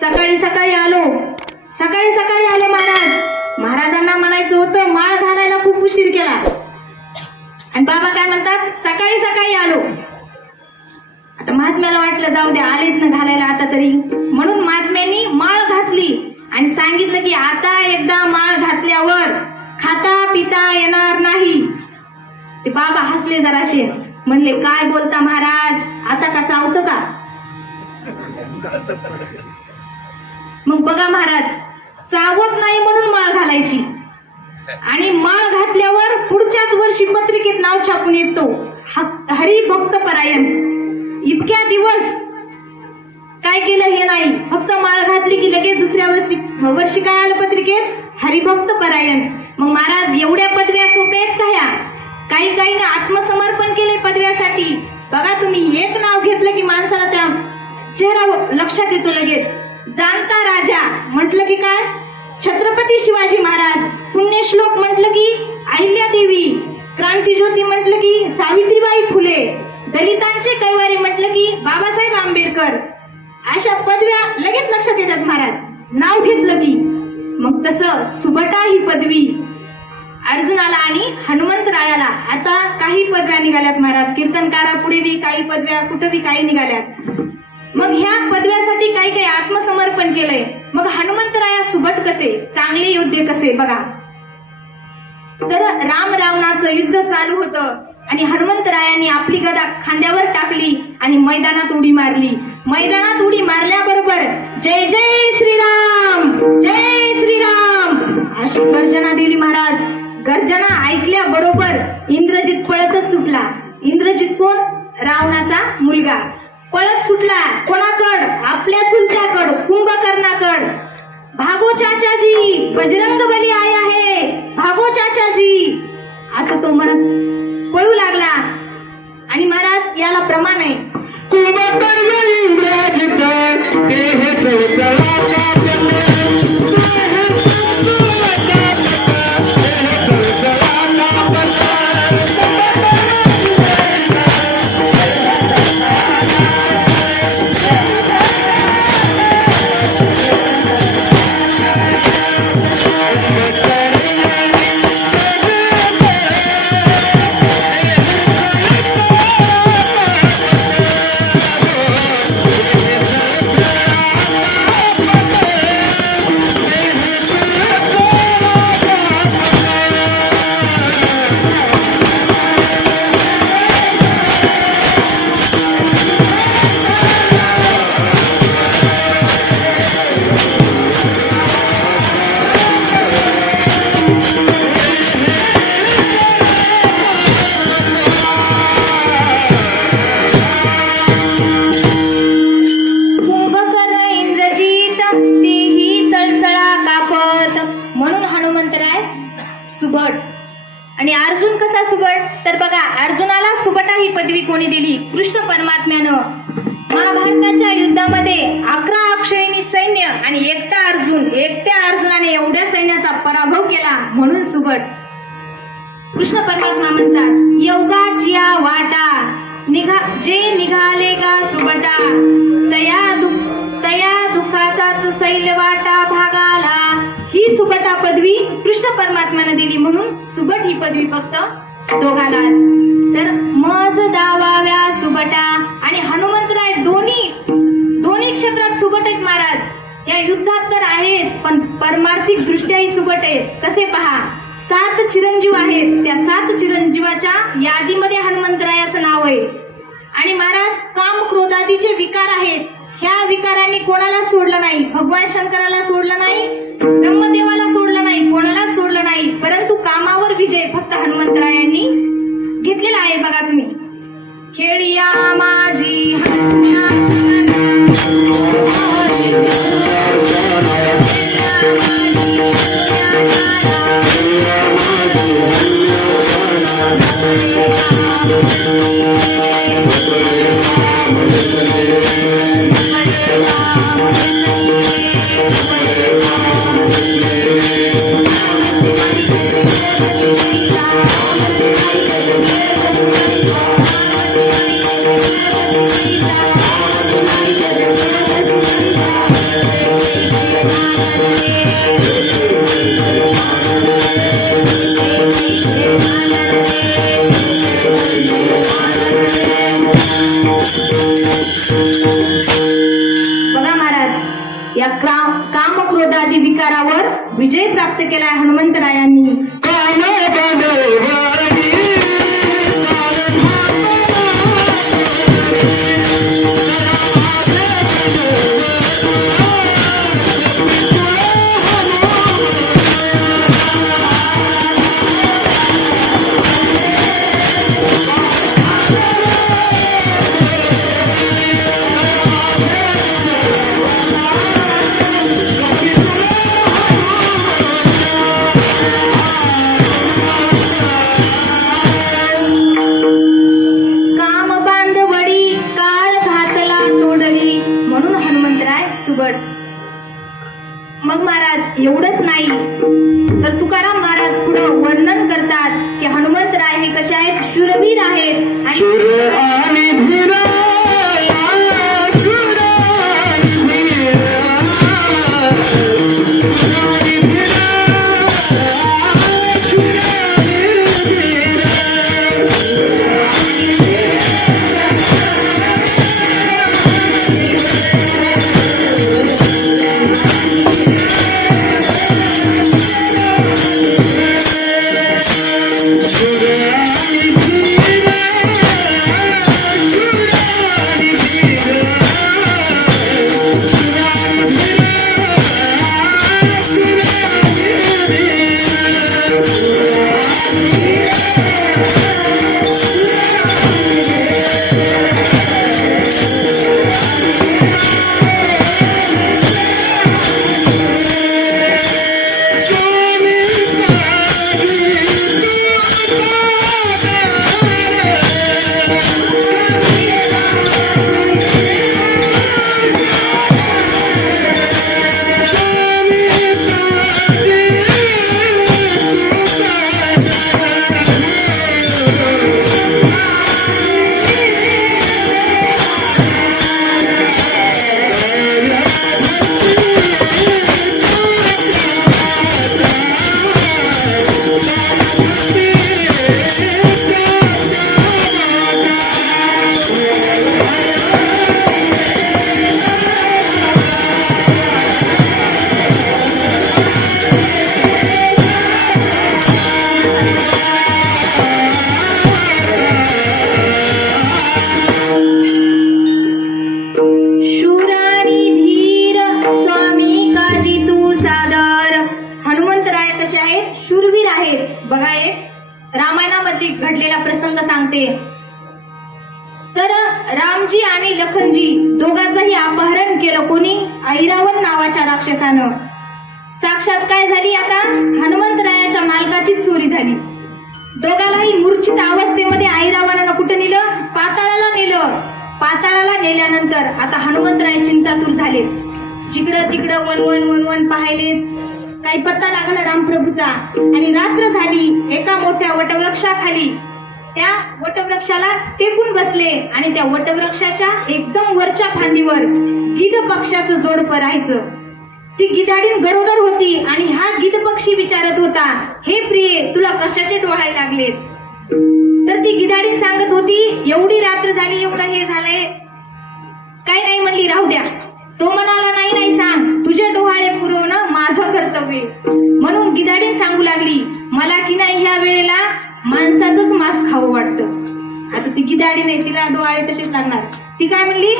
सकाळी सकाळी आलो महाराज. महाराजांना म्हणायचं होतं माळ घालायला खूप उशीर केला. आणि बाबा काय म्हणतात, सकाळी सकाळी आलो. आता महात्म्याला वाटलं जाऊ दे, आलेच ना घालायला आता तरी, म्हणून महात्म्यांनी माळ घातली आणि सांगितलं की आता एकदा माळ घातल्यावर खाता पिता येणार नाही. ते बाबा हसले जराशे, म्हणले काय बोलता महाराज, आता का चावतं का? मग बघा महाराज, चावत नाही म्हणून माळ घालायची आणि माळ घातल्यावर पुढच्याच वर्षी पत्रिकेत नाव छापून येतो हरिभक्त परायण. इतक्या दिवस काय केलं हे नाही, फक्त माळ घातली की लगेच दुसऱ्या वर्षी काय आलं पत्रिकेत, हरिभक्त परायण. मग महाराज एवढ्या पदव्या सोप्या आहेत का ह्या? काही ना आत्मसमर्पण केले पदव्यासाठी. बघा तुम्ही एक नाव घेतलं की माणसाला त्या चेहरा लक्षात येतो लगेच. जाणता राजा म्हटलं की काय, छत्रपती शिवाजी महाराज. पुण्यश्लोक म्हटलं की अहिल्यादेवी. क्रांतीज्योती म्हटलं की सावित्रीबाई फुले. दलितांचे कैवारी म्हटलं की बाबासाहेब आंबेडकर. अशा पदव्या लगेच लक्षात येतात महाराज, नाव घेतलं की. मग तसं सुभटा ही पदवी अर्जुनाला आणि हनुमंतरायाला आता काही पदव्या निघाल्यात महाराज. कीर्तनकारापुढे बी काही पदव्या, कुठं बी काही निघाल्यात. मग ह्या पदव्यासाठी काही काही आत्मसमर्पण केलंय. मग हनुमंतराया सुभट कसे, चांगले योद्धे कसे बघा. तर राम रावणाचं युद्ध चालू होतं आणि हनुमंतरायांनी आपली गदा खांद्यावर टाकली आणि मैदानात उडी मारली. मैदानात उडी मारल्याबरोबर जय जय श्रीराम, जय श्रीराम अशी गर्जना दिली महाराज. गर्जना ऐकल्या बरोबर इंद्रजित पळतच सुटला. इंद्रजित कोण, रावणाचा मुलगा. पळत सुटला कोणाकड, आपल्या चुलत्याकड, कुंभकर्णाकड. भागो चाचाजी, बजरंग बली आया है, भागो चाचाजी असं तो म्हणत पळू लागला. आणि महाराज याला प्रमाण आहे, सुभट. आणि अर्जुन कसा सुभट, तर बघा अर्जुनाला सुभटा ही पदवी कोणी दिली, कृष्ण परमात्म्यानं. महाभारताच्या युद्धामध्ये 11 अक्षयणी सैन्य आणि एकट्या अर्जुनाने एवढ्या सैन्याचा पराभव केला म्हणून सुभट. कृष्ण परमात्मा म्हणतात, योगाची या वाटा जे निघाले का सुभटा, तया दुःखाचाच सैल वाटा भागाला. ही सुभटा पदवी कृष्ण परमात्म्याने दिली म्हणून सुभट ही पदवी फक्त दोघालाच. तर मज दावाव्या सुभटा आणि हनुमंतराय दोन्ही क्षेत्रात सुभट आहेत महाराज. या युद्धात तर आहेच पण परमार्थिक दृष्ट्याही सुभट आहेत. कसे पहा, 7 चिरंजीव आहेत, त्या 7 चिरंजीवाच्या यादीमध्ये हनुमंतरायाचं नाव आहे. आणि महाराज काम क्रोधादीचे विकार आहेत, ह्या विकारांनी कोणाला सोडलं नाही. भगवान शंकराला सोडलं नाही, ब्रह्मदेवाला सोडलं नाही, कोणालाच सोडलं नाही. परंतु कामावर विजय फक्त हनुमंतरायांनी घेतलेला आहे. बघा तुम्ही, खेळिया माझी या काम क्रोधादी विकारावर विजय प्राप्त केलाय हनुमंतरायांनी. मग महाराज एवढंच नाही तर तुकाराम महाराज पुढे वर्णन करतात की हनुमंतराय हे कसे आहेत, शूरवीर आहेत बघा. एक रामायणामध्ये घडलेला प्रसंग सांगते. तर रामजी आणि लखनजी दोघांचंही अपहरण केलं. कोणी? ऐरावत नावाच्या राक्षसानं. साक्षात काय झाली, आता हनुमंतरायाच्या मालकाची चोरी झाली. दोघांनाही मूर्छित अवस्थेमध्ये ऐरावतानं कुठं नेलं? पाताळाला नेलं. पाताळाला नेल्यानंतर आता हनुमंतराय चिंतातूर झाले. जिकडं तिकडं वनवन पाहिले, काही पत्ता लागला रामप्रभूचा. आणि रात्र झाली. एका मोठ्या वटवृक्षाखाली त्या वटवृक्षाला टेकून बसले आणि त्या वटवृक्षाच्या एकदम वरच्या फांदीवर गिध पक्षाचं जोडपं राहायचं. ती गिधाडीन गरोदर होती आणि हा गिध पक्षी विचारत होता, हे प्रिये, तुला कशाचे डोळाय लागलेत? तर ती गिधाडीन सांगत होती, एवढी रात्र झाली, एवढं हे झालंय. काय नाही म्हणली, राहू द्या. तो म्हणाला, नाही सांग, तुझे डोहाळे पुरवणं माझं कर्तव्य. म्हणून गिधाडीन सांगू लागली, मला की नाही ह्या वेळेला माणसाचंच मांस खावं वाटतं. आता ती गिधाडी नाही, तिला डोहाळे तसेच लागणार. ती काय म्हणली,